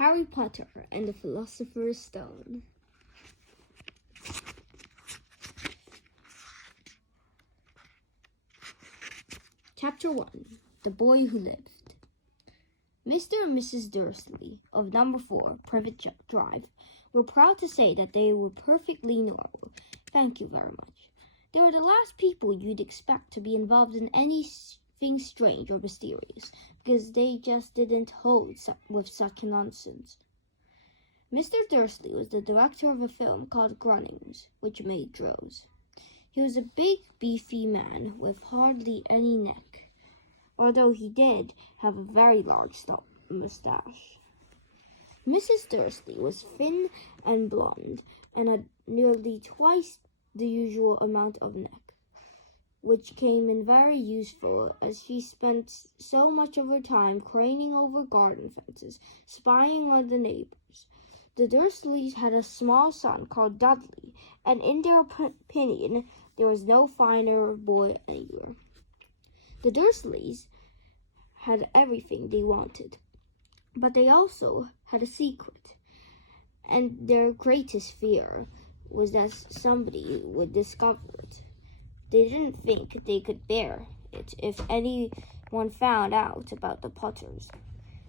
Harry Potter and the Philosopher's Stone. Chapter 1. The Boy Who Lived. Mr. and Mrs. Dursley of number 4 Privet Drive were proud to say that they were perfectly normal. Thank you very much. They were the last people you'd expect to be involved in anything strange or mysterious, because they just didn't hold with such nonsense. Mr. Dursley was the director of a film called Grunnings, which made drills. He was a big, beefy man with hardly any neck, although he did have a very large moustache. Mrs. Dursley was thin and blonde and had nearly twice the usual amount of neck, which came in very useful as she spent so much of her time craning over garden fences, spying on the neighbors. The Dursleys had a small son called Dudley, and in their opinion, there was no finer boy anywhere. The Dursleys had everything they wanted, but they also had a secret, and their greatest fear was that somebody would discover it. They didn't think they could bear it if anyone found out about the Potters.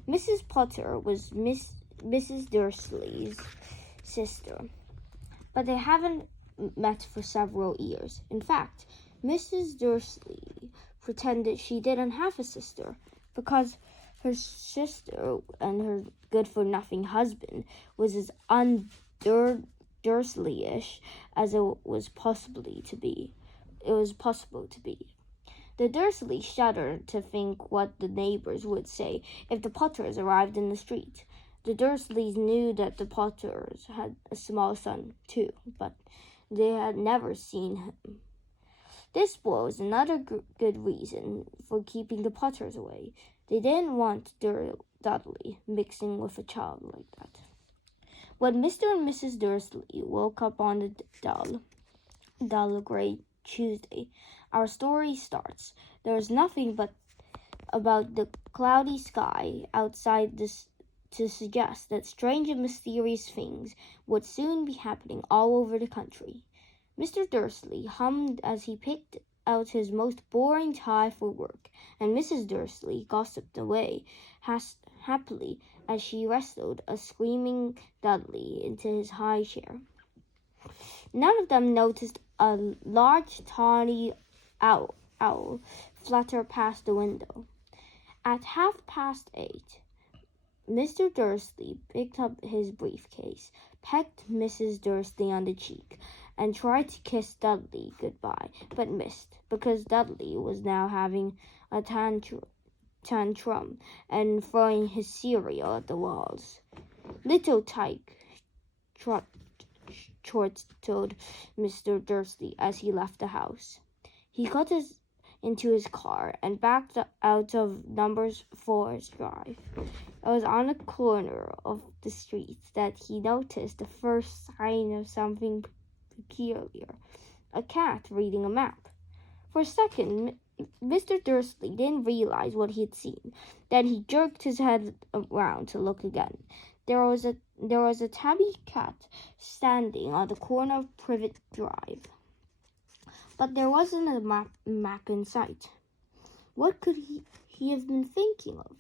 Mrs. Potter was Mrs. Dursley's sister, but they haven't met for several years. In fact, Mrs. Dursley pretended she didn't have a sister because her sister and her good-for-nothing husband was as Dursleyish as it was possible to be. The Dursleys shuddered to think what the neighbors would say if the Potters arrived in the street. The Dursleys knew that the Potters had a small son too, but they had never seen him. This was another good reason for keeping the Potters away. They didn't want Dudley mixing with a child like that. When Mr. and Mrs. Dursley woke up on the dull gray Tuesday, our story starts. There is nothing but about the cloudy sky outside this to suggest that strange and mysterious things would soon be happening all over the country. Mr. Dursley hummed as he picked out his most boring tie for work, and Mrs. Dursley gossiped away happily as she wrestled a screaming Dudley into his high chair. None of them noticed a large tawny owl flutter past the window. At 8:30, Mr. Dursley picked up his briefcase, pecked Mrs. Dursley on the cheek, and tried to kiss Dudley goodbye, but missed, because Dudley was now having a tantrum and throwing his cereal at the walls. "Little tyke," chortled Mr. Dursley as he left the house. He got into his car and backed out of number 4's drive. It was on a corner of the street that he noticed the first sign of something peculiar: a cat reading a map. For a second, Mr. Dursley didn't realize what he had seen. Then he jerked his head around to look again. There was a tabby cat standing on the corner of Privet Drive, but there wasn't a map in sight. What could he have been thinking of?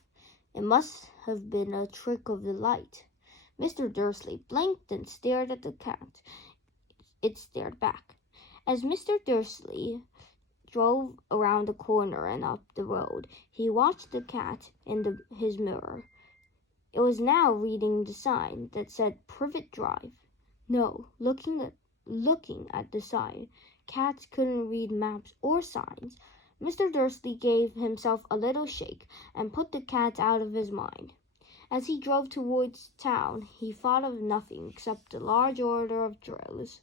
It must have been a trick of the light. Mr. Dursley blinked and stared at the cat. It stared back. As Mr. Dursley drove around the corner and up the road, he watched the cat in his mirror. It was now reading the sign that said Privet Drive. No, looking at the sign, cats couldn't read maps or signs. Mr. Dursley gave himself a little shake and put the cat out of his mind. As he drove towards town, he thought of nothing except the large order of drills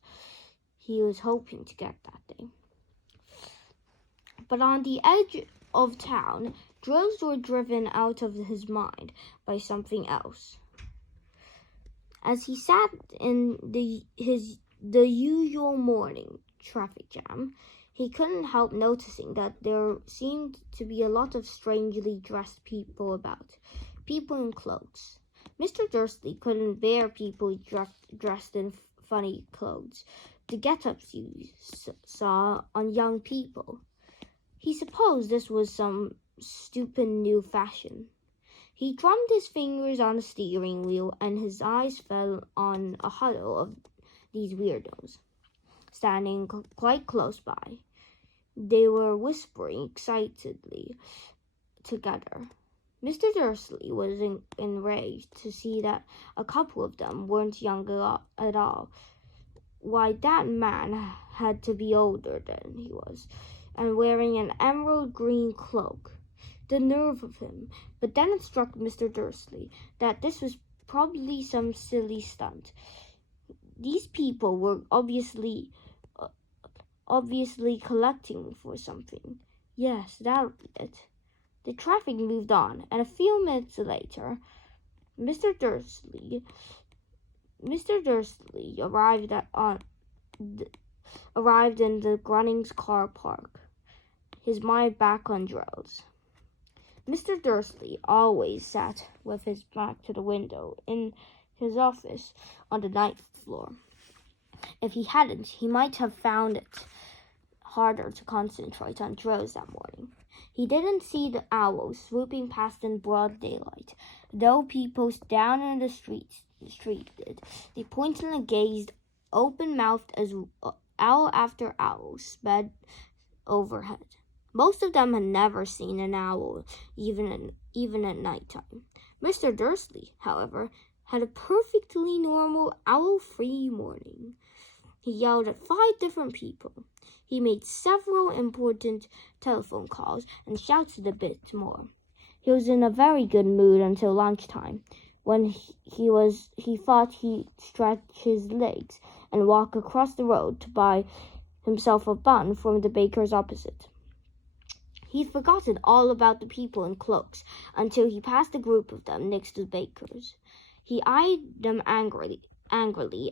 he was hoping to get that day. But on the edge of town, drills were driven out of his mind by something else. As he sat in the usual morning traffic jam, he couldn't help noticing that there seemed to be a lot of strangely dressed people about. People in cloaks, Mr. Dursley couldn't bear people dressed in funny clothes, the get-ups you saw on young people. He supposed this was some stupid new fashion. He drummed his fingers on the steering wheel, and his eyes fell on a huddle of these weirdos, standing quite close by. They were whispering excitedly together. Mr. Dursley was enraged to see that a couple of them weren't young at all. Why, that man had to be older than he was, and wearing an emerald green cloak. The nerve of him! But then it struck Mr. Dursley that this was probably some silly stunt. These people were obviously collecting for something. Yes, that'll be it. The traffic moved on, and a few minutes later, Mr. Dursley arrived in the Grunnings car park, his mind back on drills. Mr. Dursley always sat with his back to the window in his office on the ninth floor. If he hadn't, he might have found it harder to concentrate on drills that morning. He didn't see the owl swooping past in broad daylight, though people down in the street did. They pointed and gazed open-mouthed as owl after owl sped overhead. Most of them had never seen an owl, even at night time. Mr. Dursley, however, had a perfectly normal owl-free morning. He yelled at 5 different people. He made several important telephone calls and shouted a bit more. He was in a very good mood until lunchtime, when he thought he'd stretch his legs and walk across the road to buy himself a bun from the baker's opposite. He'd forgotten all about the people in cloaks until he passed a group of them next to the baker's. He eyed them angrily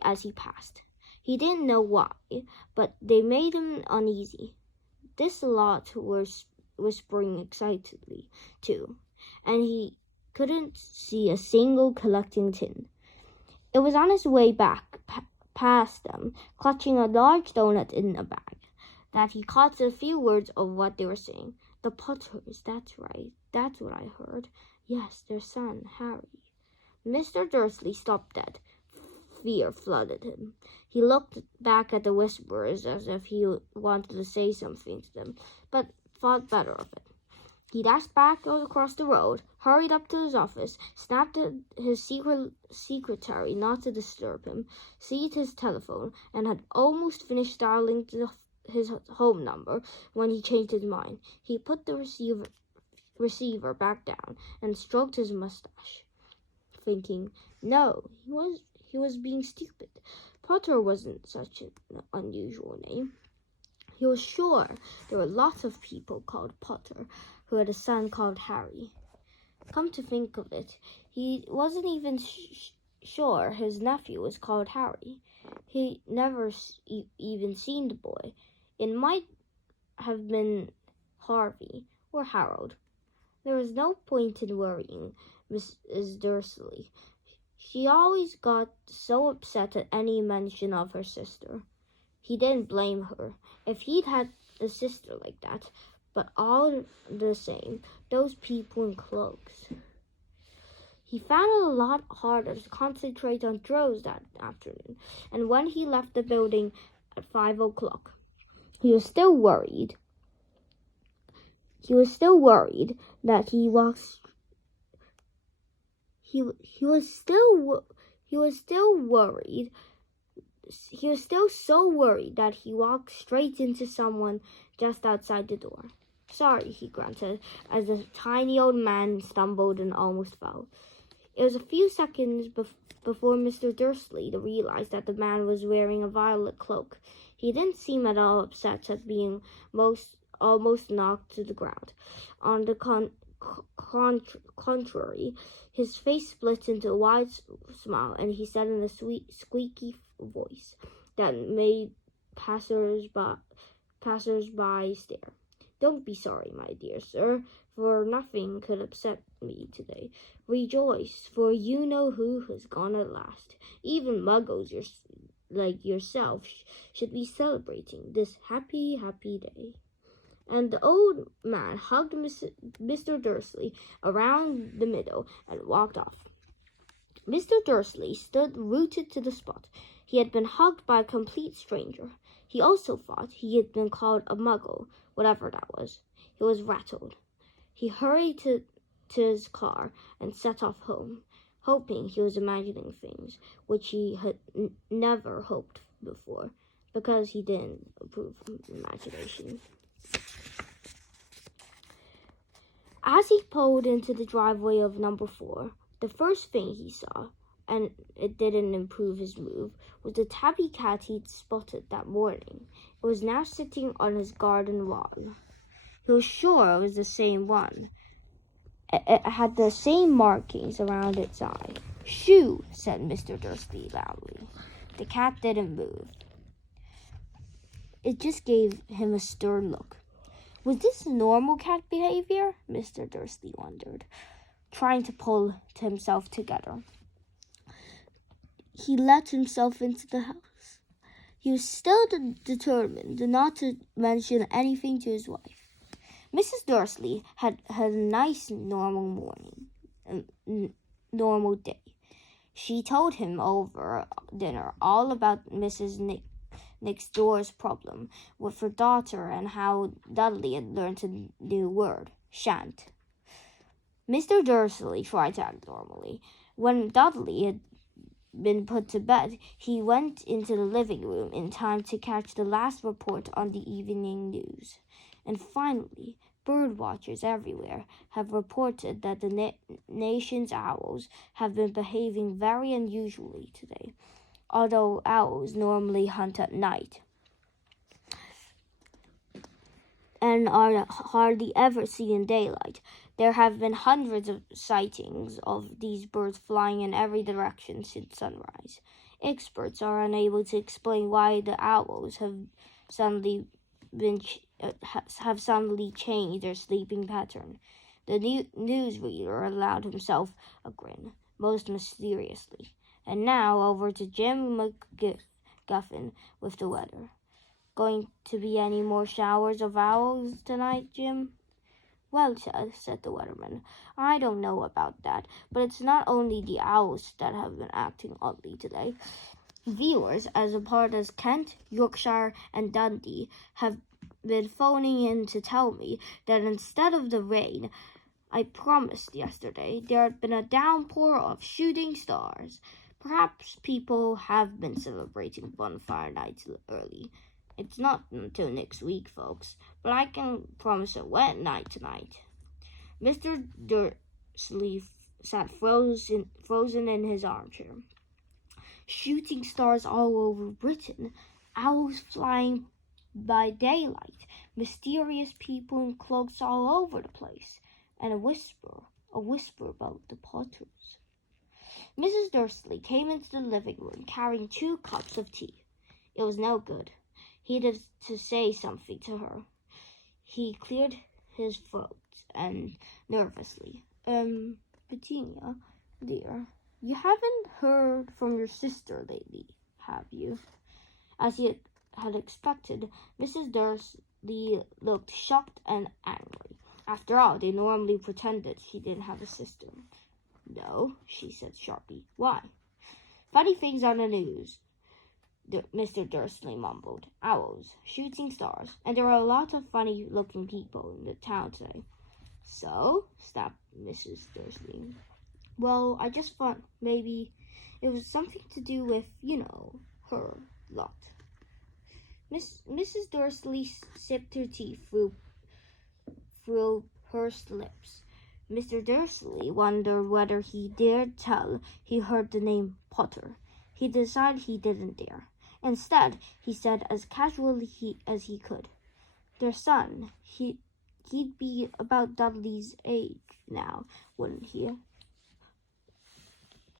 as he passed. He didn't know why, but they made him uneasy. This lot were whispering excitedly, too, and he couldn't see a single collecting tin. It was on his way back past them, clutching a large donut in a bag, that he caught a few words of what they were saying. The Potters, that's right, that's what I heard. Yes, their son, Harry. Mr. Dursley stopped dead. Fear flooded him. He looked back at the whisperers as if he wanted to say something to them, but thought better of it. He dashed back across the road, hurried up to his office, snapped at his secretary not to disturb him, seized his telephone, and had almost finished dialing his home number when he changed his mind. He put the receiver back down and stroked his mustache, thinking, no, he was being stupid. Potter wasn't such an unusual name. He was sure there were lots of people called Potter who had a son called Harry. Come to think of it, he wasn't even sure his nephew was called Harry. He'd never even seen the boy. It might have been Harvey or Harold. There was no point in worrying Mrs. Dursley. She always got so upset at any mention of her sister. He didn't blame her. If he'd had a sister like that, but all the same, those people in cloaks. He found it a lot harder to concentrate on drills that afternoon, and when he left the building at 5 o'clock, he was still worried. He was still that he was so worried that he walked straight into someone just outside the door. Sorry, he grunted, as the tiny old man stumbled and almost fell. It was a few seconds before Mr. Dursley realized that the man was wearing a violet cloak. He didn't seem at all upset at being almost knocked to the ground. On the contrary, his face split into a wide smile, and he said in a sweet, squeaky voice that made passers-by stare, Don't be sorry, my dear sir, for nothing could upset me today. Rejoice, for you know who has gone at last. Even muggles like yourself should be celebrating this happy, happy day. And the old man hugged Mr. Dursley around the middle and walked off. Mr. Dursley stood rooted to the spot. He had been hugged by a complete stranger. He also thought he had been called a muggle, whatever that was. He was rattled. He hurried to his car and set off home, hoping he was imagining things which he had never hoped before, because he didn't approve of imagination. As he pulled into the driveway of number 4, the first thing he saw, and it didn't improve his mood, was the tabby cat he'd spotted that morning. It was now sitting on his garden wall. He was sure it was the same one. It had the same markings around its eye. "Shoo!" said Mr. Dursley loudly. The cat didn't move. It just gave him a stern look. Was this normal cat behavior? Mr. Dursley wondered, trying to pull himself together. He let himself into the house. He was still determined not to mention anything to his wife. Mrs. Dursley had a nice normal morning, normal day. She told him over dinner all about Mrs. Next door's problem with her daughter and how Dudley had learned a new word, shan't. Mr. Dursley tried to act normally. When Dudley had been put to bed, he went into the living room in time to catch the last report on the evening news. And finally, bird watchers everywhere have reported that the nation's owls have been behaving very unusually today. Although owls normally hunt at night and are hardly ever seen in daylight, there have been hundreds of sightings of these birds flying in every direction since sunrise. Experts are unable to explain why the owls have suddenly changed their sleeping pattern. The newsreader allowed himself a grin, most mysteriously. And now over to Jim McGuffin with the weather. Going to be any more showers of owls tonight, Jim? Well, said the weatherman, I don't know about that, but it's not only the owls that have been acting oddly today. Viewers as far as Kent, Yorkshire, and Dundee have been phoning in to tell me that instead of the rain I promised yesterday, there had been a downpour of shooting stars. Perhaps people have been celebrating bonfire nights early. It's not until next week, folks, but I can promise a wet night tonight. Mr. Dursley sat frozen in his armchair. Shooting stars all over Britain, owls flying by daylight, mysterious people in cloaks all over the place, and a whisper about the Potters. Mrs. Dursley came into the living room carrying 2 cups of tea. It was no good. He had to say something to her. He cleared his throat and nervously. Petunia, dear, you haven't heard from your sister lately, have you? As he had expected, Mrs. Dursley looked shocked and angry. After all, they normally pretended she didn't have a sister. No, she said sharply. Why? Funny things on the news, Mr. Dursley mumbled. Owls, shooting stars, and there are a lot of funny-looking people in the town today. So, snapped Mrs. Dursley. Well, I just thought maybe it was something to do with, her lot. Mrs. Dursley sipped her tea through pursed lips. Mr. Dursley wondered whether he dared tell he heard the name Potter. He decided he didn't dare. Instead, he said as casually as he could, their son, he'd be about Dudley's age now, wouldn't he?